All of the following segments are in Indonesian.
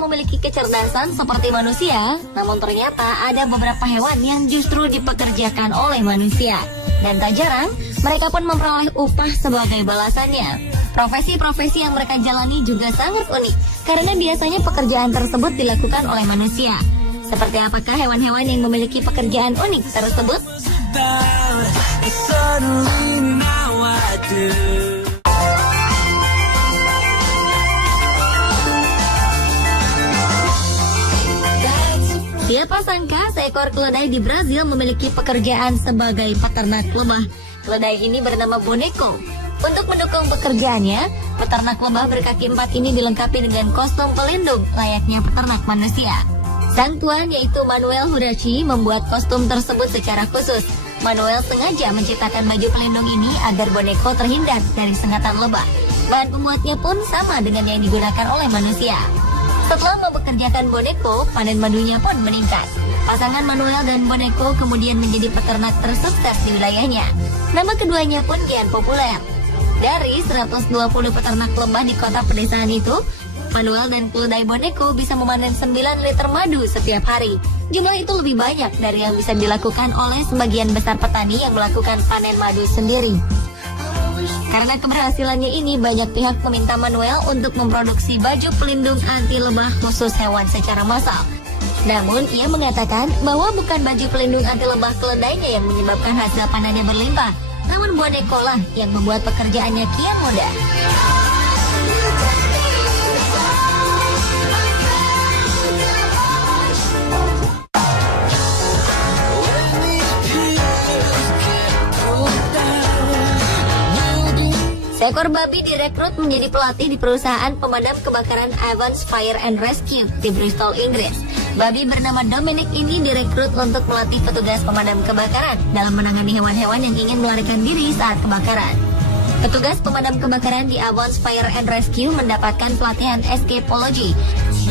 memiliki kecerdasan seperti manusia, namun ternyata ada beberapa hewan yang justru dipekerjakan oleh manusia. Dan tak jarang, mereka pun memperoleh upah sebagai balasannya. Profesi-profesi yang mereka jalani juga sangat unik, karena biasanya pekerjaan tersebut dilakukan oleh manusia. Seperti apakah hewan-hewan yang memiliki pekerjaan unik tersebut? Siapa sangka seekor keledai di Brazil memiliki pekerjaan sebagai peternak lebah. Keledai ini bernama Boneco. Untuk mendukung pekerjaannya, peternak lebah berkaki 4 ini dilengkapi dengan kostum pelindung layaknya peternak manusia. Sang tuan yaitu Manuel Hurachi membuat kostum tersebut secara khusus. Manuel sengaja menciptakan baju pelindung ini agar Boneco terhindar dari sengatan lebah. Bahan pembuatnya pun sama dengan yang digunakan oleh manusia. Setelah mempekerjakan Boneco, panen madunya pun meningkat. Pasangan Manuel dan Boneco kemudian menjadi peternak tersukses di wilayahnya. Nama keduanya pun kian populer. Dari 120 peternak lebah di kota pedesaan itu, Manuel dan keledai Boneco bisa memanen 9 liter madu setiap hari. Jumlah itu lebih banyak dari yang bisa dilakukan oleh sebagian besar petani yang melakukan panen madu sendiri. Karena keberhasilannya ini, banyak pihak meminta Manuel untuk memproduksi baju pelindung anti lebah khusus hewan secara massal. Namun, ia mengatakan bahwa bukan baju pelindung anti lebah keledainya yang menyebabkan hasil panennya berlimpah, namun Boneco lah yang membuat pekerjaannya kian mudah. Seekor babi direkrut menjadi pelatih di perusahaan pemadam kebakaran Evans Fire and Rescue di Bristol, Inggris. Babi bernama Dominic ini direkrut untuk melatih petugas pemadam kebakaran dalam menangani hewan-hewan yang ingin melarikan diri saat kebakaran. Petugas pemadam kebakaran di Evans Fire and Rescue mendapatkan pelatihan escapology,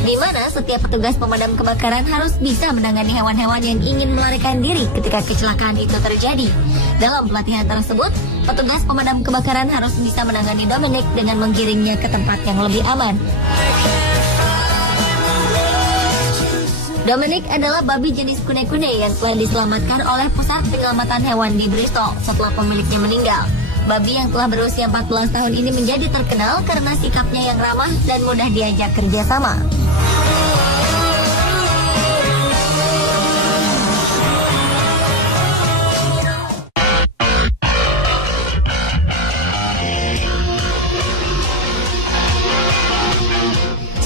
di mana setiap petugas pemadam kebakaran harus bisa menangani hewan-hewan yang ingin melarikan diri ketika kecelakaan itu terjadi. Dalam pelatihan tersebut, petugas pemadam kebakaran harus bisa menangani Dominic dengan menggiringnya ke tempat yang lebih aman. Dominic adalah babi jenis kune-kune yang telah diselamatkan oleh Pusat Penyelamatan Hewan di Bristol setelah pemiliknya meninggal. Babi yang telah berusia 14 tahun ini menjadi terkenal karena sikapnya yang ramah dan mudah diajak kerjasama.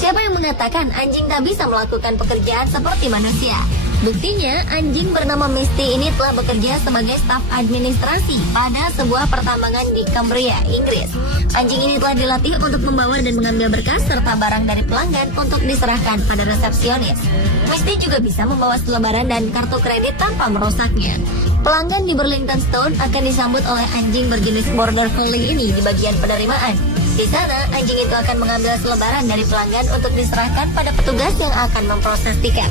Siapa yang mengatakan anjing tak bisa melakukan pekerjaan seperti manusia? Buktinya, anjing bernama Misty ini telah bekerja sebagai staf administrasi pada sebuah pertambangan di Cumbria, Inggris. Anjing ini telah dilatih untuk membawa dan mengambil berkas serta barang dari pelanggan untuk diserahkan pada resepsionis. Misty juga bisa membawa selebaran dan kartu kredit tanpa merusaknya. Pelanggan di Burlington Stone akan disambut oleh anjing berjenis Border Collie ini di bagian penerimaan. Di sana, anjing itu akan mengambil selebaran dari pelanggan untuk diserahkan pada petugas yang akan memproses tiket.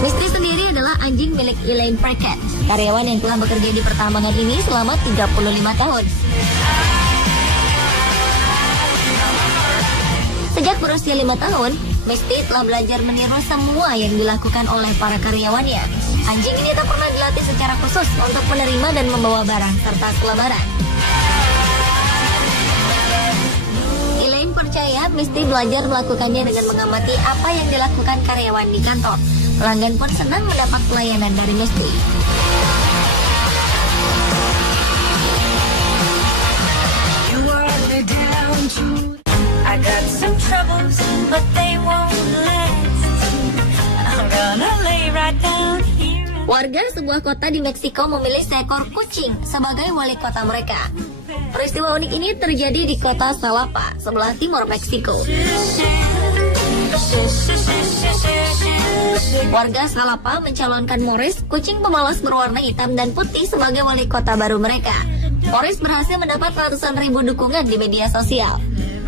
Misty sendiri adalah anjing milik Elaine Prickett, karyawan yang telah bekerja di pertambangan ini selama 35 tahun. Sejak berusia 5 tahun, Misty telah belajar meniru semua yang dilakukan oleh para karyawannya. Anjing ini tak pernah dilatih secara khusus untuk menerima dan membawa barang serta selebaran. Percaya Misty belajar melakukannya dengan mengamati apa yang dilakukan karyawan di kantor. Pelanggan pun senang mendapat pelayanan dari Misty. Warga sebuah kota di Meksiko memilih seekor kucing sebagai wali kota mereka. Peristiwa unik ini terjadi di kota Xalapa, sebelah timur Meksiko. Warga Xalapa mencalonkan Morris, kucing pemalas berwarna hitam dan putih, sebagai wali kota baru mereka. Morris berhasil mendapat ratusan ribu dukungan di media sosial.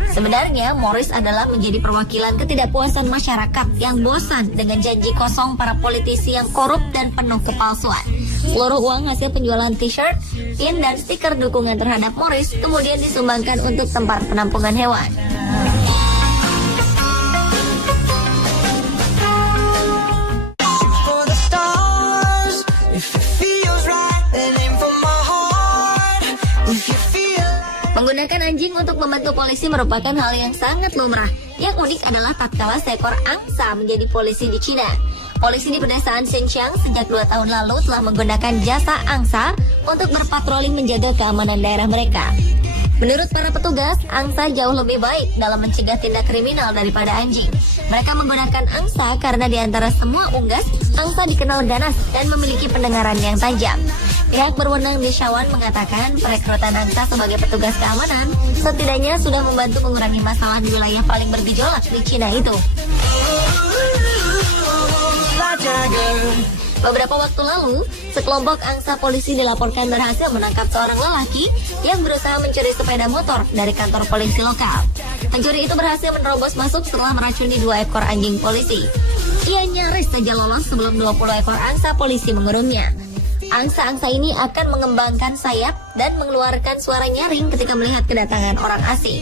Sebenarnya, Morris adalah menjadi perwakilan ketidakpuasan masyarakat yang bosan dengan janji kosong para politisi yang korup dan penuh kepalsuan. Seluruh uang hasil penjualan t-shirt, pin, dan stiker dukungan terhadap Morris kemudian disumbangkan untuk tempat penampungan hewan. Menggunakan anjing untuk membantu polisi merupakan hal yang sangat lumrah. Yang unik adalah tatkala seekor angsa menjadi polisi di Cina. Polisi di pedesaan Xinjiang sejak 2 tahun lalu telah menggunakan jasa angsa untuk berpatroli menjaga keamanan daerah mereka. Menurut para petugas, angsa jauh lebih baik dalam mencegah tindak kriminal daripada anjing. Mereka menggunakan angsa karena di antara semua unggas, angsa dikenal ganas dan memiliki pendengaran yang tajam. Pihak berwenang di Shawan mengatakan perekrutan angsa sebagai petugas keamanan setidaknya sudah membantu mengurangi masalah di wilayah paling bergejolak di Cina itu. Beberapa waktu lalu, sekelompok angsa polisi dilaporkan berhasil menangkap seorang lelaki yang berusaha mencuri sepeda motor dari kantor polisi lokal. Pencuri itu berhasil menerobos masuk setelah meracuni 2 ekor anjing polisi. Ia nyaris saja lolos sebelum 20 ekor angsa polisi mengurungnya. Angsa-angsa ini akan mengembangkan sayap dan mengeluarkan suara nyaring ketika melihat kedatangan orang asing.